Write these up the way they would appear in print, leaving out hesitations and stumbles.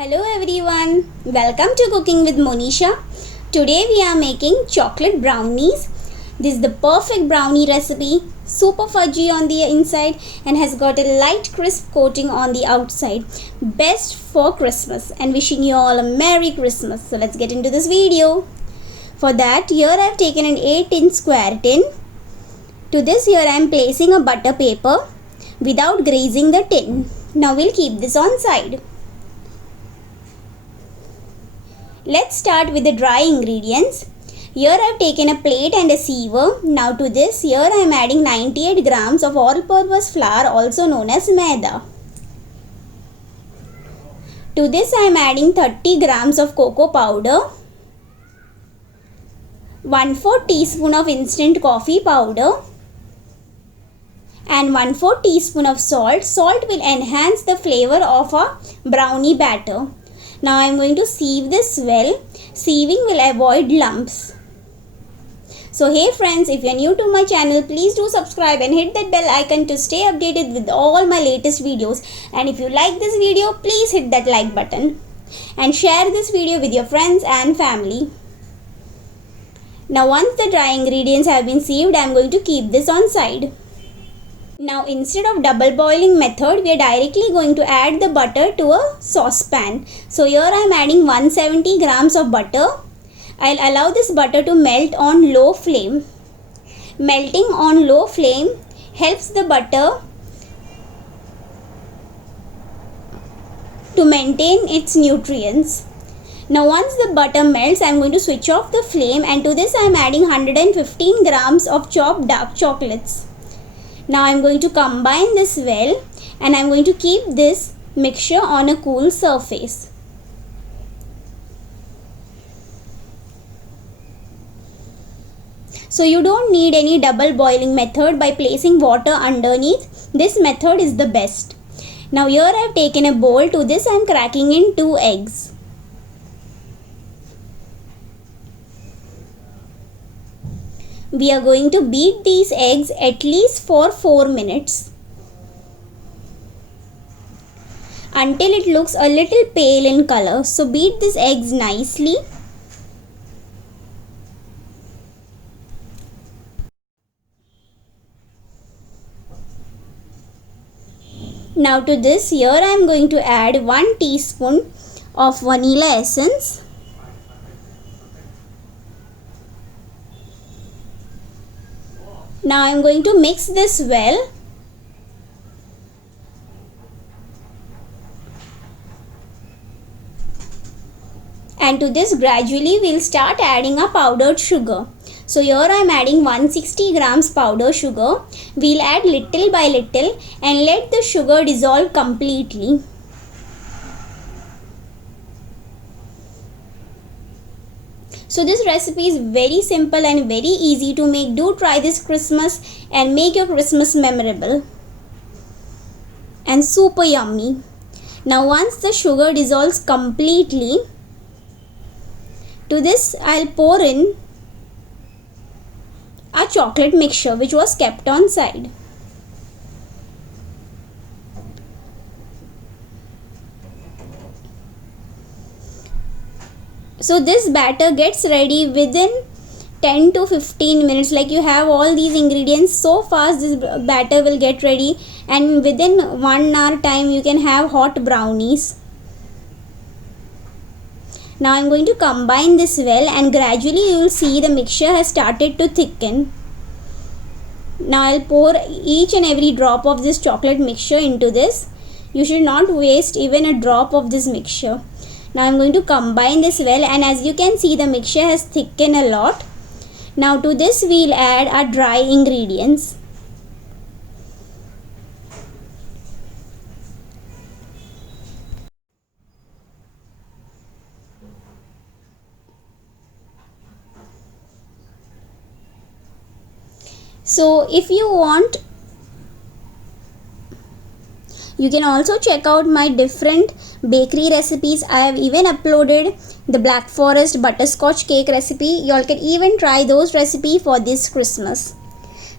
Hello everyone, welcome to Cooking with Monisha. Today we are making chocolate brownies. This is the perfect brownie recipe, super fudgy on the inside and has got a light crisp coating on the outside. Best for Christmas and wishing you all a Merry Christmas. So let's get into this video. For that, here I have taken an 8-inch square tin. To this here I am placing a butter paper without grazing the tin. Now we'll keep this on side. Let's start with the dry ingredients. Here I have taken a plate and a sieve. Now to this here I am adding 98 grams of all-purpose flour, also known as maida. To this I am adding 30 grams of cocoa powder, 1/4 teaspoon of instant coffee powder and 1/4 teaspoon of salt. Salt will enhance the flavor of a brownie batter. Now I am going to sieve this well. Sieving will avoid lumps. So hey friends, if you are new to my channel, please do subscribe and hit that bell icon to stay updated with all my latest videos. And if you like this video, please hit that like button and share this video with your friends and family. Now once the dry ingredients have been sieved, I am going to keep this on side. Now instead of double boiling method, we are directly going to add the butter to a saucepan. So here I am adding 170 grams of butter. I'll allow this butter to melt on low flame. Melting on low flame helps the butter to maintain its nutrients. Now once the butter melts, I am going to switch off the flame and to this I am adding 115 grams of chopped dark chocolates. Now I am going to combine this well and I am going to keep this mixture on a cool surface. So you don't need any double boiling method by placing water underneath. This method is the best. Now here I have taken a bowl. To this I am cracking in 2 eggs. We are going to beat these eggs at least for 4 minutes until it looks a little pale in color. So beat these eggs nicely. Now to this here I am going to add 1 teaspoon of vanilla essence. Now I am going to mix this well. And to this gradually we will start adding a powdered sugar. So here I am adding 160 grams powdered sugar. We will add little by little and let the sugar dissolve completely. So this recipe is very simple and very easy to make. Do try this Christmas and make your Christmas memorable and super yummy. Now once the sugar dissolves completely, to this I'll pour in a chocolate mixture which was kept on side. So this batter gets ready within 10 to 15 minutes. Like you have all these ingredients, so fast this batter will get ready and within 1 hour time you can have hot brownies. Now I am going to combine this well and gradually you will see the mixture has started to thicken. Now I will pour each and every drop of this chocolate mixture into this. You should not waste even a drop of this mixture. Now I am going to combine this well and as you can see the mixture has thickened a lot. Now to this we will add our dry ingredients. So if you want, you can also check out my different bakery recipes. I have even uploaded the Black Forest butterscotch cake recipe. You all can even try those recipes for this Christmas.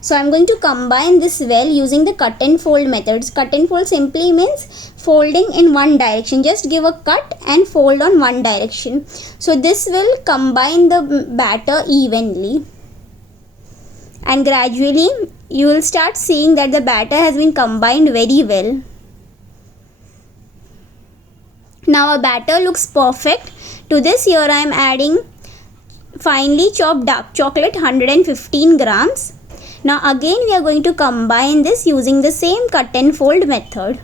So I'm going to combine this well using the cut and fold methods. Cut and fold simply means folding in one direction. Just give a cut and fold on one direction. So this will combine the batter evenly. And gradually you will start seeing that the batter has been combined very well. Now our batter looks perfect. To this here I am adding finely chopped dark chocolate 115 grams. Now again we are going to combine this using the same cut and fold method.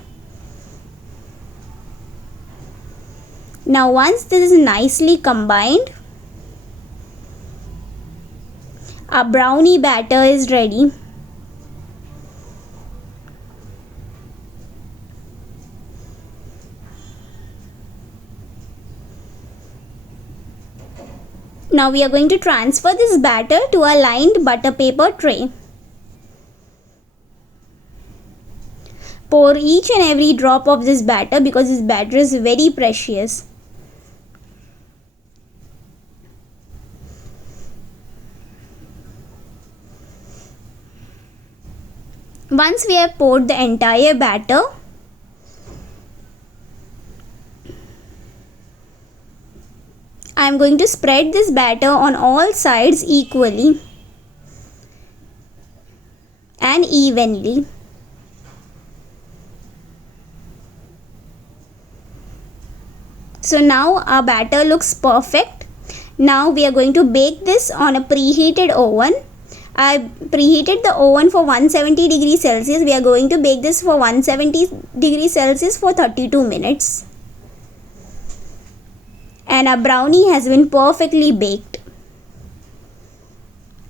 Now once this is nicely combined, our brownie batter is ready. Now we are going to transfer this batter to a lined butter paper tray. Pour each and every drop of this batter because this batter is very precious. Once we have poured the entire batter, I am going to spread this batter on all sides equally and evenly. So now our batter looks perfect. Now we are going to bake this on a preheated oven. I preheated the oven for 170 degrees Celsius. We are going to bake this for 170 degrees Celsius for 32 minutes. And our brownie has been perfectly baked.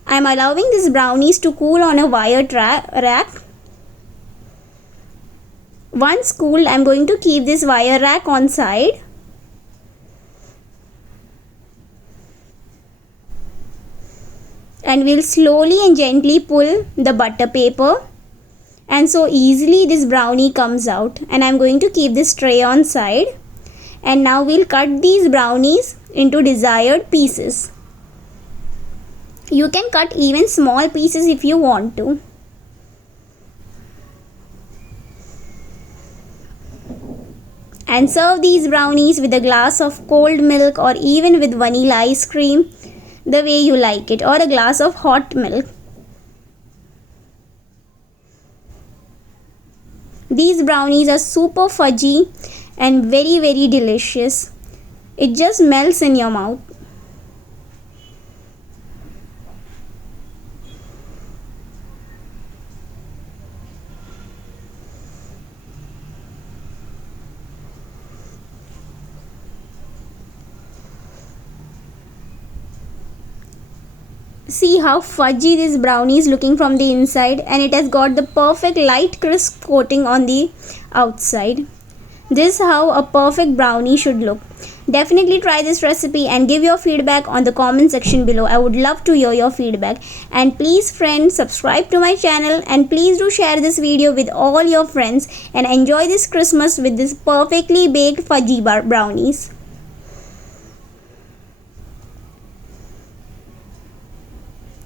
I am allowing these brownies to cool on a wire rack. Once cooled, I am going to keep this wire rack on side. And we'll slowly and gently pull the butter paper, and so easily this brownie comes out. And I'm going to keep this tray on side, and now we'll cut these brownies into desired pieces. You can cut even small pieces if you want to. And serve these brownies with a glass of cold milk or even with vanilla ice cream, the way you like it, or a glass of hot milk. These brownies are super fudgy and very delicious. It just melts in your mouth. See how fudgy this brownie is looking from the inside, and it has got the perfect light crisp coating on the outside. This is how a perfect brownie should look. Definitely try this recipe and give your feedback on the comment section below. I would love to hear your feedback. And please friends, subscribe to my channel, and please do share this video with all your friends, and enjoy this Christmas with this perfectly baked fudgy brownies.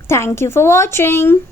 Thank you for watching.